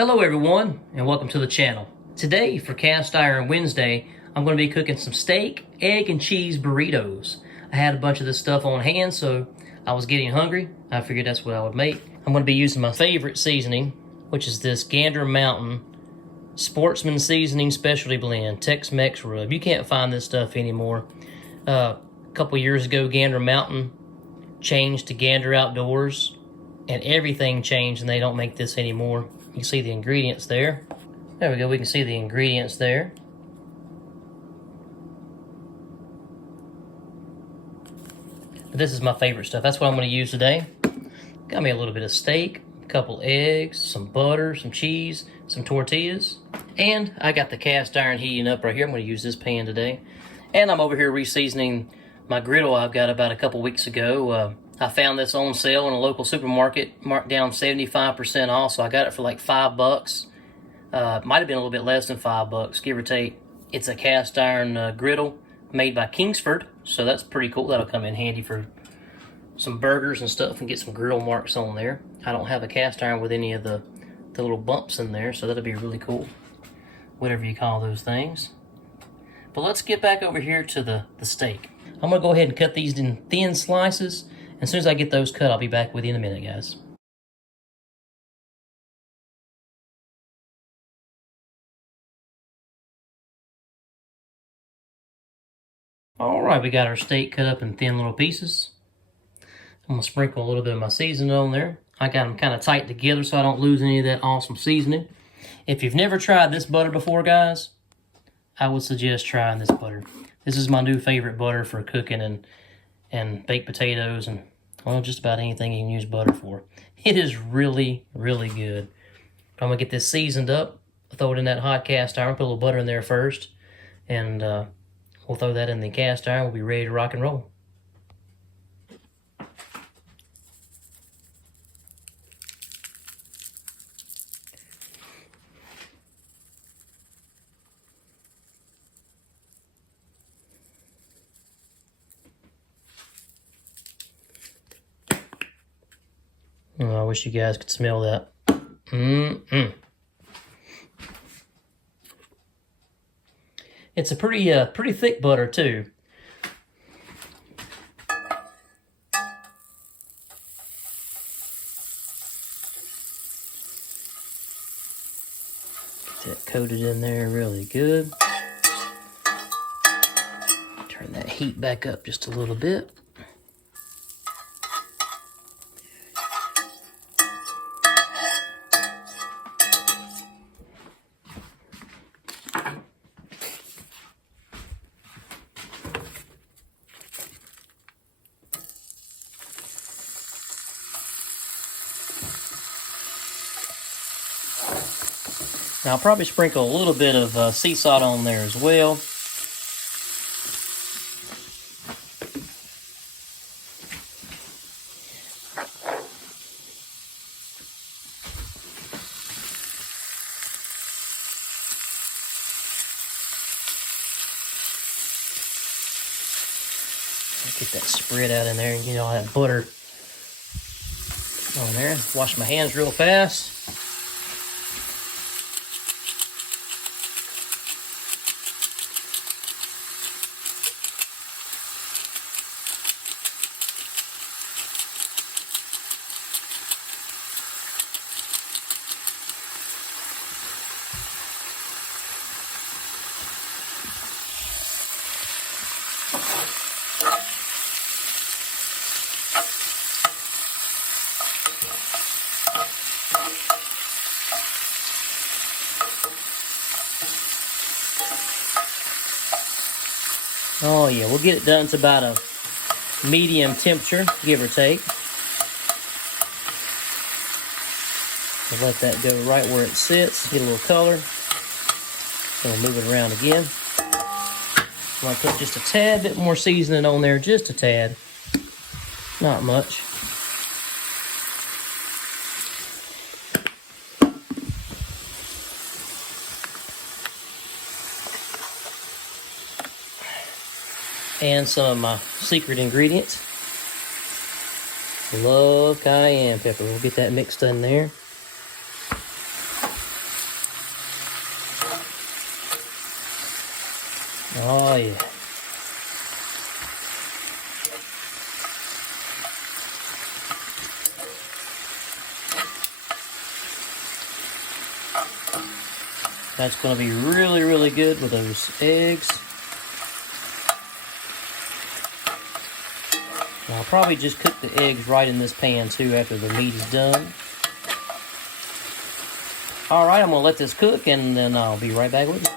Hello everyone, and welcome to the channel. Today, for Cast Iron Wednesday, I'm going to be cooking some steak, egg, and cheese burritos. I had a bunch of this stuff on hand, so I was getting hungry. I figured that's what I would make. I'm going to be using my favorite seasoning, which is this Gander Mountain Sportsman Seasoning Specialty Blend, Tex-Mex Rub. You can't find this stuff anymore. A couple years ago, Gander Mountain changed to Gander Outdoors, and everything changed, and they don't make this anymore. You can see the ingredients there. There we go, we can see the ingredients there. But this is my favorite stuff. That's what I'm going to use today. Got me a little bit of steak, a couple eggs, some butter, some cheese, some tortillas. And I got the cast iron heating up right here. I'm going to use this pan today. And I'm over here re-seasoning my griddle I've got about a couple weeks ago. I found this on sale in a local supermarket, marked down 75% off, so I got it for like $5. Might have been a little bit less than $5, give or take. It's a cast iron griddle made by Kingsford, so that's pretty cool. That'll come in handy for some burgers and stuff and get some griddle marks on there. I don't have a cast iron with any of the little bumps in there, so that'll be really cool, whatever you call those things. But let's get back over here to the steak. I'm going to go ahead and cut these in thin slices. As soon as I get those cut, I'll be back with you in a minute, guys. All right, we got our steak cut up in thin little pieces. I'm going to sprinkle a little bit of my seasoning on there. I got them kind of tight together so I don't lose any of that awesome seasoning. If you've never tried this butter before, guys, I would suggest trying this butter. This is my new favorite butter for cooking and baked potatoes and, well, just about anything you can use butter for. It is really, really good. I'm going to get this seasoned up, throw it in that hot cast iron, put a little butter in there first, and we'll throw that in the cast iron. We'll be ready to rock and roll. Oh, I wish you guys could smell that. It's a pretty thick butter too. Get that coated in there really good. Turn that heat back up just a little bit. Now, I'll probably sprinkle a little bit of sea salt on there as well. Get that spread out in there and get all that butter on there. Wash my hands real fast. Oh yeah, we'll get it done to about a medium temperature, give or take. We'll let that go right where it sits, get a little color. Then we'll move it around again. I'm going to put just a tad bit more seasoning on there, just a tad. Not much. And some of my secret ingredients. Love cayenne pepper. We'll get that mixed in there. Oh, yeah. That's going to be really, really good with those eggs. And I'll probably just cook the eggs right in this pan too after the meat is done. Alright, I'm going to let this cook and then I'll be right back with you.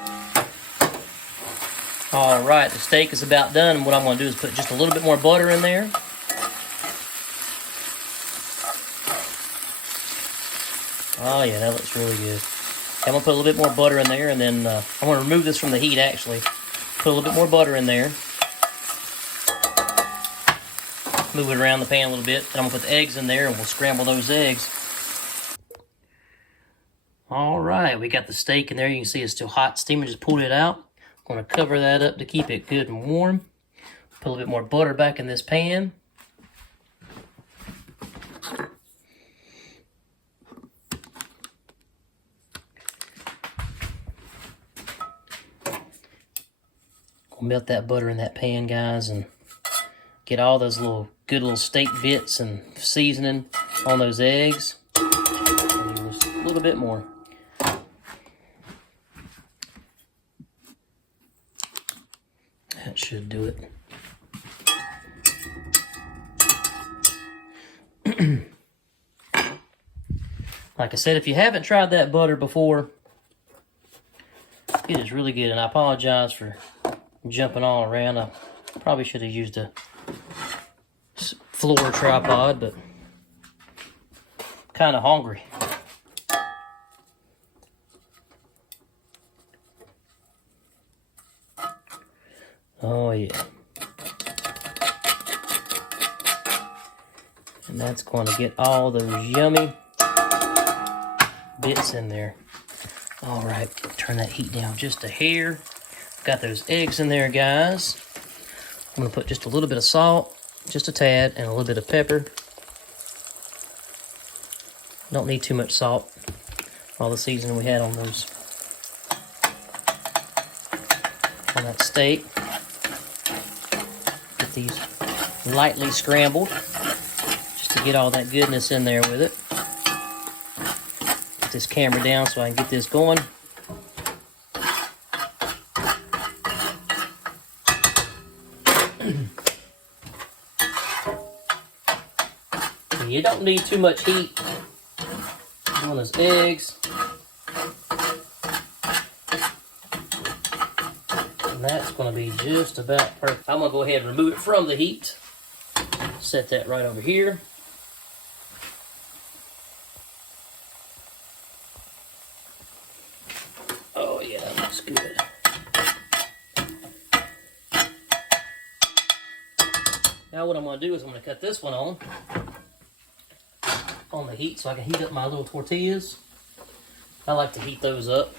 Alright, the steak is about done. And what I'm going to do is put just a little bit more butter in there. Oh yeah, that looks really good. I'm going to put a little bit more butter in there, and then I'm going to remove this from the heat, actually. Put a little bit more butter in there. Move it around the pan a little bit. Then I'm going to put the eggs in there, and we'll scramble those eggs. All right, we got the steak in there. You can see it's still hot, steaming. Just pulled it out. I'm going to cover that up to keep it good and warm. Put a little bit more butter back in this pan. Melt that butter in that pan, guys, and get all those good little steak bits and seasoning on those eggs. And just a little bit more. That should do it. Like I said, if you haven't tried that butter before, it is really good, and I apologize for jumping all around. I probably should have used a floor tripod, but kind of hungry. Oh yeah. And that's going to get all those yummy bits in there. All right, turn that heat down just a hair. Got those eggs in there, guys. I'm going to put just a little bit of salt, just a tad, and a little bit of pepper. Don't need too much salt. All the seasoning we had on that steak. Get these lightly scrambled, just to get all that goodness in there with it. Put this camera down so I can get this going. You don't need too much heat on those eggs. And that's going to be just about perfect. I'm going to go ahead and remove it from the heat. Set that right over here. Oh yeah, that looks good. Now what I'm going to do is I'm going to cut this one on the heat so I can heat up my little tortillas. I like to heat those up.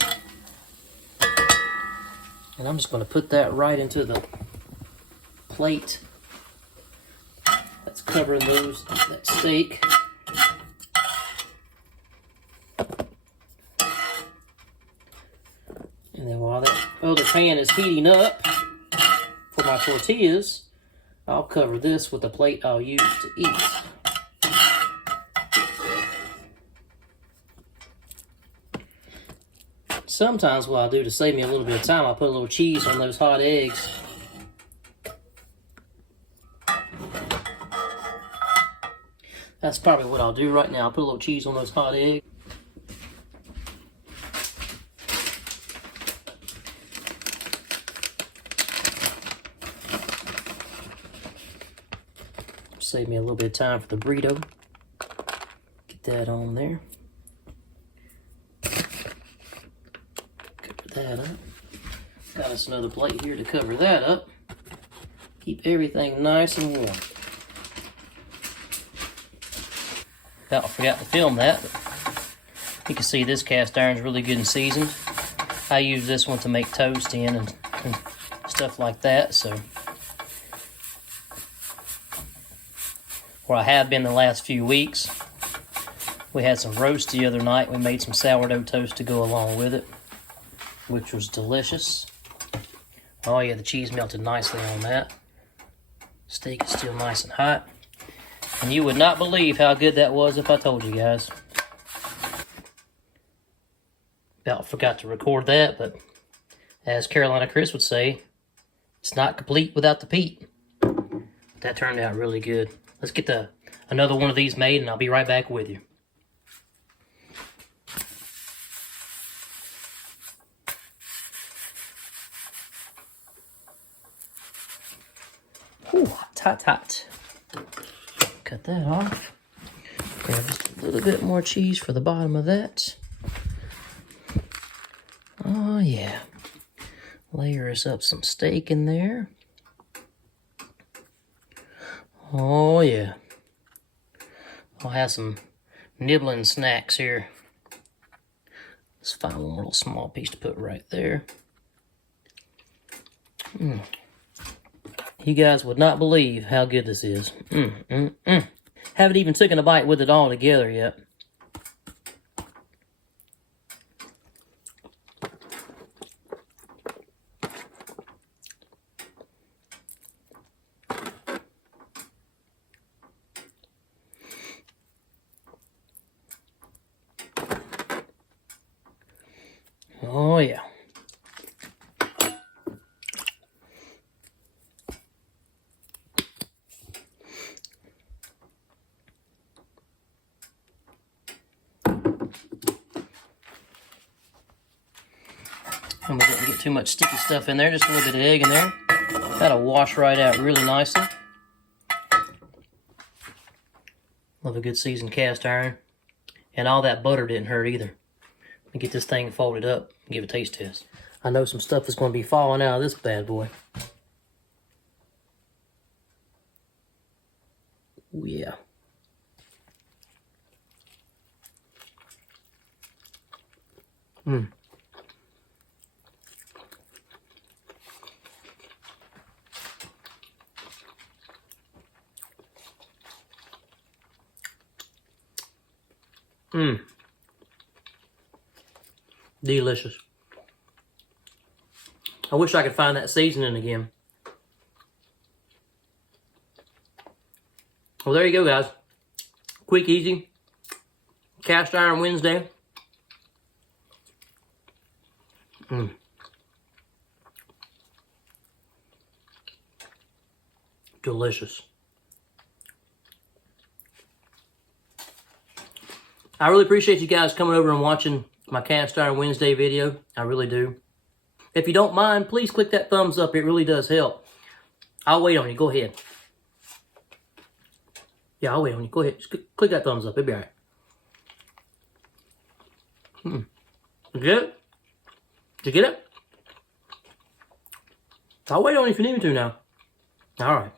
And I'm just going to put that right into the plate that's covering that steak. And then while that other pan is heating up for my tortillas, I'll cover this with the plate I'll use to eat. Sometimes what I'll do to save me a little bit of time, I'll put a little cheese on those hot eggs. That's probably what I'll do right now. I'll put a little cheese on those hot eggs. Save me a little bit of time for the burrito. Get that on there. That up. Got us another plate here to cover that up. Keep everything nice and warm. I forgot to film that, but you can see this cast iron is really good and seasoned. I use this one to make toast in and stuff like that, so where I have been the last few weeks, we had some roast the other night. We made some sourdough toast to go along with it, which was delicious. Oh yeah, the cheese melted nicely on that. Steak is still nice and hot. And you would not believe how good that was if I told you guys. About forgot to record that, but as Carolina Chris would say, it's not complete without the Pete. That turned out really good. Let's get another one of these made, and I'll be right back with you. Ooh, hot, hot. Cut that off. Grab just a little bit more cheese for the bottom of that. Oh, yeah. Layer us up some steak in there. Oh, yeah. I'll have some nibbling snacks here. Let's find one little small piece to put right there. You guys would not believe how good this is. Haven't even taken a bite with it all together yet. Oh, yeah. And we didn't get too much sticky stuff in there, just a little bit of egg in there. That'll wash right out really nicely. Love a good seasoned cast iron. And all that butter didn't hurt either. Let me get this thing folded up and give it a taste test. I know some stuff is going to be falling out of this bad boy. Ooh, yeah. Delicious. I wish I could find that seasoning again. Well, there you go, guys. Quick, easy. Cast Iron Wednesday. Delicious. I really appreciate you guys coming over and watching my Cast Iron Wednesday video. I really do. If you don't mind, please click that thumbs up. It really does help. I'll wait on you. Go ahead. Yeah, I'll wait on you. Go ahead. Just click that thumbs up. It'll be all right. You get it? Did you get it? I'll wait on you if you need me to now. All right.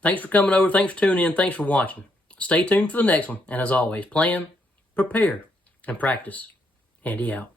Thanks for coming over. Thanks for tuning in. Thanks for watching. Stay tuned for the next one. And as always, plan, prepare, and practice. Andy out.